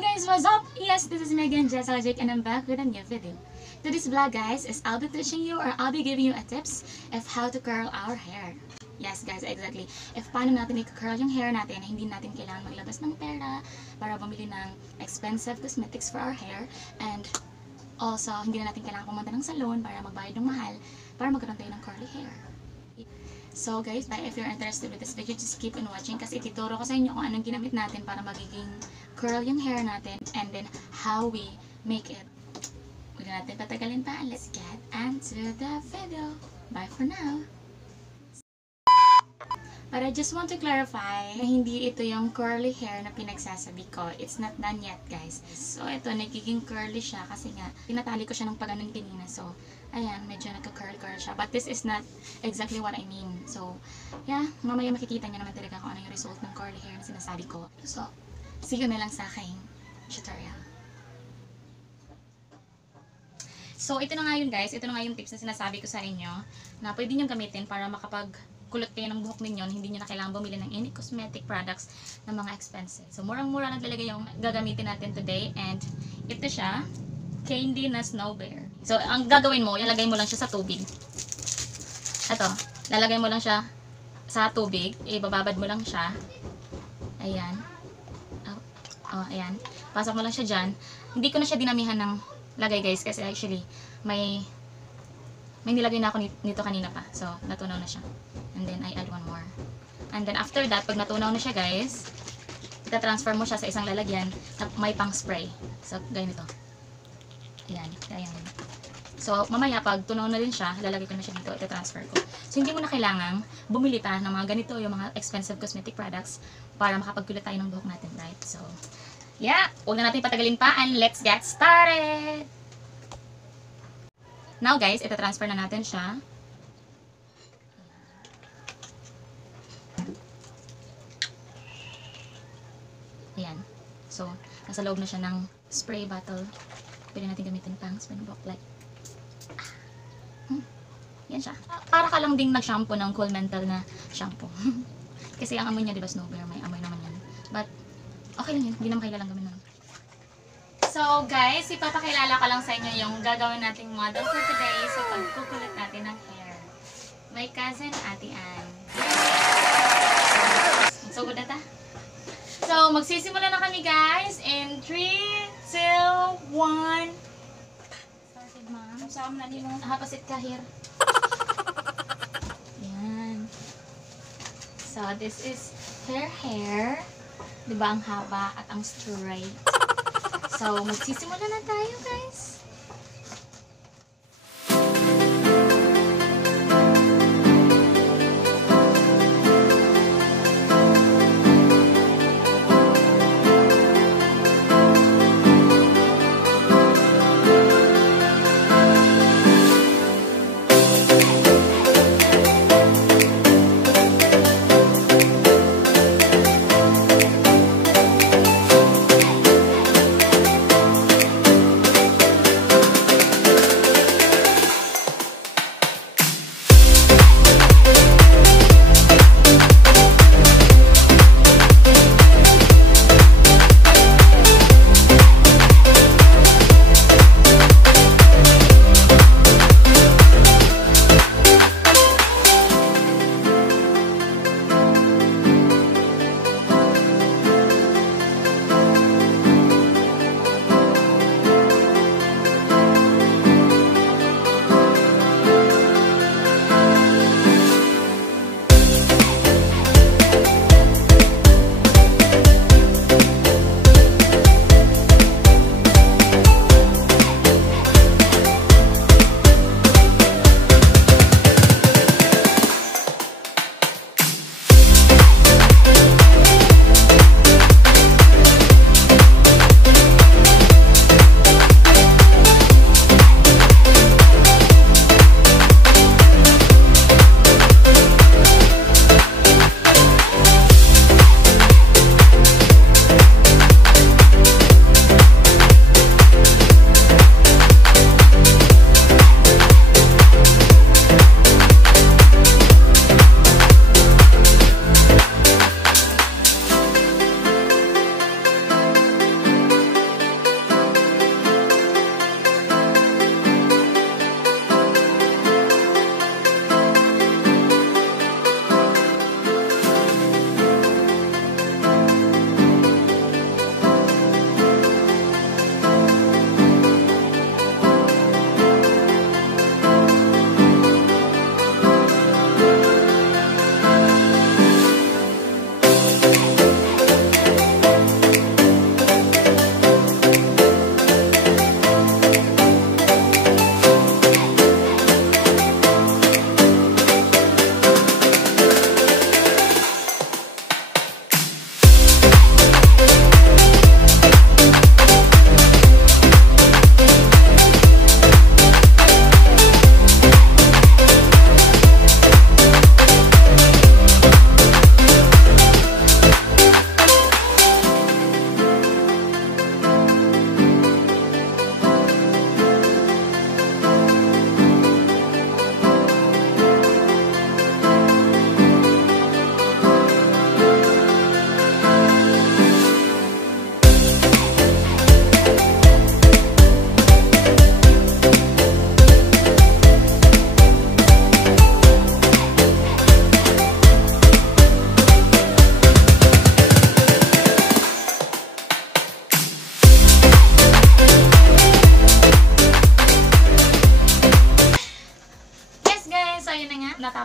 guys, what's up? Yes, this is Megan Jessica Jake and I'm back with a new video. Today's vlog guys is I'll be teaching you or I'll be giving you a tips of how to curl our hair. Yes guys, exactly. If paano natin i-curl yung hair natin na hindi natin kailangan maglabas ng pera para bumili ng expensive cosmetics for our hair, and also hindi na natin kailangan pumunta ng salon para magbayad ng mahal para magkaroon tayo ng curly hair. So guys, if you're interested with this video, just keep on watching kasi ituturo ko sa inyo kung anong ginamit natin para magiging curl yung hair natin and then how we make it. Huwag na natin patagalin pa. Let's get into the video. Bye for now. But I just want to clarify na hindi ito yung curly hair na pinagsasabi ko. It's not done yet, guys. So, ito, nagiging curly siya kasi nga, tinatali ko siya ng paganon kanina. So, ayan, medyo nagka-curl-curl siya. But this is not exactly what I mean. So, yeah, mamaya makikita niyo naman talaga kung ano yung result ng curly hair na sinasabi ko. So, see you na lang sa aking tutorial. So, ito na nga yun, guys. Ito na nga yung tips na sinasabi ko sa inyo na pwede nyo gamitin para kulot kayo ng buhok ninyo, hindi nyo na kailangan bumili ng any cosmetic products na mga expensive. So, murang-mura na talaga yung gagamitin natin today. And, ito siya, Candy na Snow Bear. So, ang gagawin mo, ilalagay mo lang siya sa tubig. Ito, lalagay mo lang siya sa tubig. Ibababad mo lang siya. Ayan. Oh, ayan. Pasok mo lang siya dyan. Hindi ko na siya dinamihan ng lagay, guys, kasi actually, may nilagay na ako nito kanina pa. So, natunaw na siya. And then, I add one more. And then, after that, pag natunaw na siya, guys, ita-transfer mo siya sa isang lalagyan na may pang spray. So, ganito. Ayan. Ayan. So, mamaya, pag tunaw na din siya, lalagay ko na siya dito, ita-transfer ko. So, hindi mo na kailangang bumili pa ng mga ganito, yung mga expensive cosmetic products para makapagkulit tayo ng buhok natin, right? So, yeah. Huwag na natin patagalin pa, and let's get started! Now guys, ita-transfer na natin siya. Ayan. So, nasa loob na siya ng spray bottle. Pwede natin gamitin pang spray ng buhok like. Yan siya. Para ka lang ding nag-shampoo ng Cool Mental na shampoo. Kasi ang amoy niya, diba, Snow Bear, may amoy naman yan. But, okay lang yun. Hindi naman kailangan gawin nun. So guys, ipapakilala ko lang sa inyo yung gagawin nating model for today. So pagkukulit natin ng hair. My cousin, Ate Ann. So good na ta? So magsisimula na kami guys. In 3, 2, 1. Started ma'am. Saan na nimo? Hapasit ka here. Yan. So this is her hair. Diba ang haba at ang straight. So, magsisimula na tayo, guys.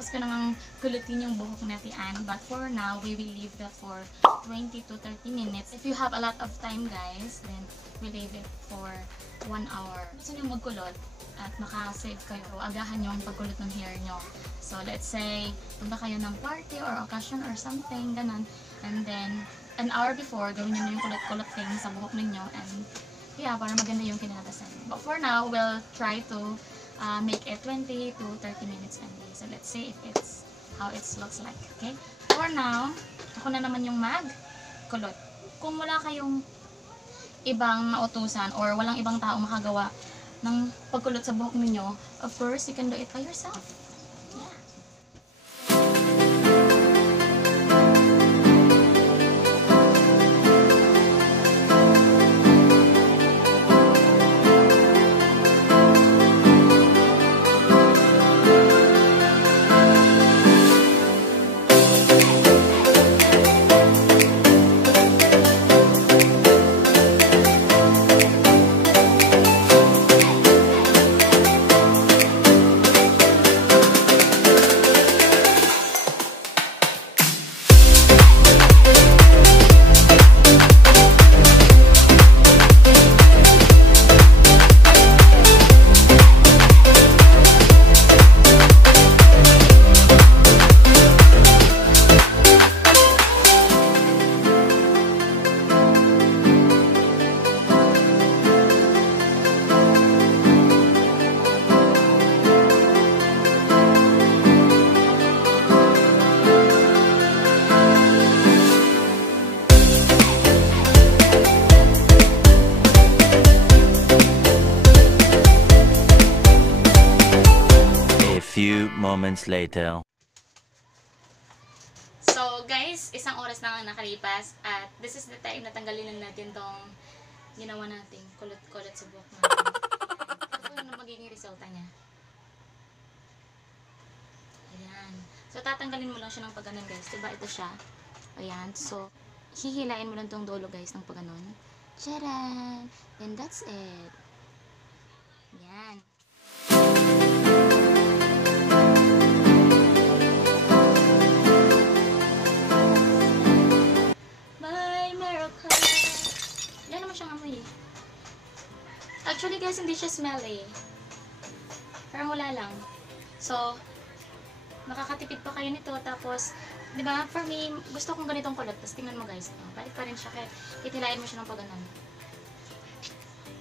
Tinatapos ko nang kulutin yung buhok natin. But for now, we will leave that for 20 to 30 minutes. If you have a lot of time, guys, then we leave it for 1 hour. Gusto nyo magkulot at makasave kayo, agahan yung pagkulot ng hair nyo. So, let's say, punta kayo ng party or occasion or something, ganun. And then, an hour before, gawin nyo na yung kulot-kulot thing sa buhok ninyo. And, yeah, para maganda yung kinalabasan. But for now, we'll try to make it 20 to 30 minutes only. So, let's see if it's how it looks like. Okay? For now, ako na naman yung mag-kulot. Kung wala kayong ibang mautusan or walang ibang tao makagawa ng pagkulot sa buhok ninyo, of course, you can do it by yourself. Yeah. Moments later. So guys, isang oras na ang nakalipas at this is the time na tanggalin lang natin tong ginawa natin, kulot-kulot sa buhok natin. Ito yung magiging resulta niya. Ayan. So tatanggalin mo lang siya ng pagganon guys. Diba ito siya? Ayan. So hihilain mo lang tong dulo guys ng pagganon. Charan! And that's it. Ayan. Actually guys, hindi siya smelly. Parang wala lang. So, makakatipid pa kayo nito. Tapos, di ba, for me, gusto kong ganitong kulot. Tapos tingnan mo guys, balik pa rin siya. Kaya itilayin mo siya ng pagganon.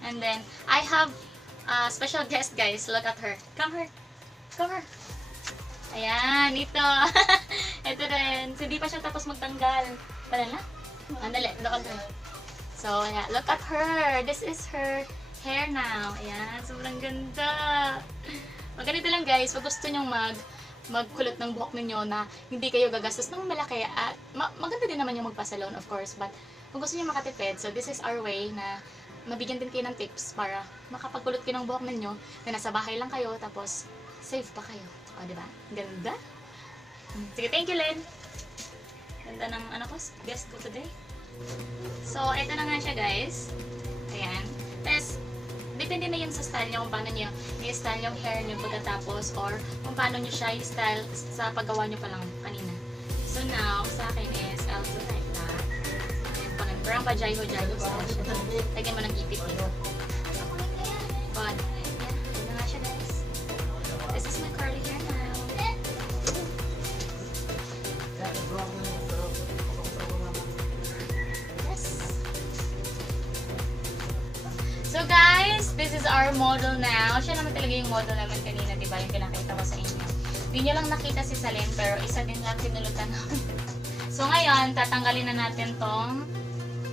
And then, I have a special guest guys. Look at her. Come her. Come her. Ayan, ito. Ito rin. So, di pa siya tapos magtanggal. Pala na? Andali, look at her. So, yeah, look at her. This is her hair now. Ayan, sobrang ganda. Maganda lang guys, pag gusto nyong magkulot ng buhok ninyo na hindi kayo gagastos ng malaki at maganda din naman yung magpa-salon of course, but kung gusto nyo makatipid, so this is our way na mabigyan din kayo ng tips para makapagkulot kayo ng buhok ninyo na nasa bahay lang kayo tapos safe pa kayo. O, diba? Ganda? Sige, thank you Len. Ganda ng guest ko today. So, ito na nga siya guys. Ayan. Tapos, depende na yun sa style nyo, kung paano nyo i-style yung hair nyo pagkatapos or kung paano nyo siya i-style sa paggawa nyo pa lang kanina. So now, sa akin is, I'll do like that. Ayan, parang pa-jayho-jayho sa siya. Lagyan mo ng ipit dito. But, yeah, yun na nga siya guys. This is my curly hair now. So guys, this is our model now. Siya naman talaga yung model naman kanina, diba? Yung pinakita ko sa inyo. Hindi nyo lang nakita si Salem, pero isa din lang sinulutan namin. So ngayon, tatanggalin na natin tong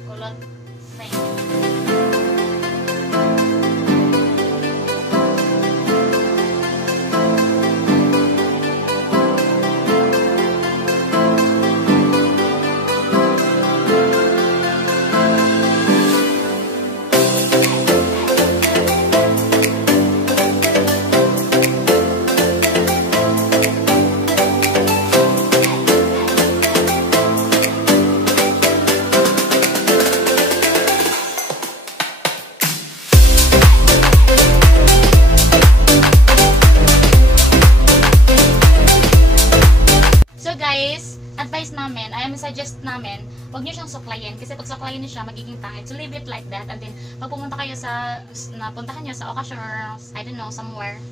kulot thing. suggest namin, huwag nyo siyang suklayin. Kasi pag suklayin nyo siya, magiging pangit. So, leave it like that. And then, pag pumunta kayo napuntahan nyo sa occasion or, I don't know, somewhere,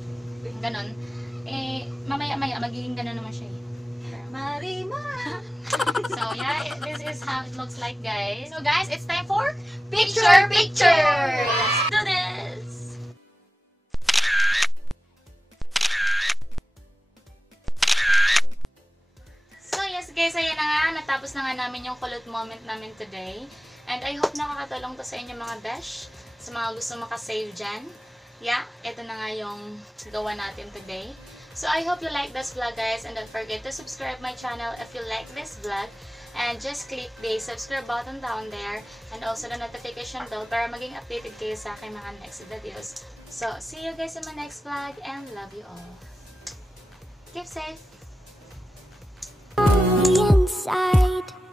ganun, eh, mamaya-maya, magiging ganun naman siya. Marima! So, yeah, this is how it looks like, guys. So, guys, it's time for Picture! Let's do this! So, yes, guys, ayan na nga. Natapos na nga namin yung kulot moment namin today. And I hope nakakatulong to sa inyo, mga besh. Sa mga gusto makasave dyan. Yeah, ito na nga yung gawa natin today. So, I hope you like this vlog, guys. And don't forget to subscribe my channel if you like this vlog. And just click the subscribe button down there. And also the notification bell para maging updated kayo sa aking mga next videos. So, see you guys in my next vlog. And love you all. Keep safe. Inside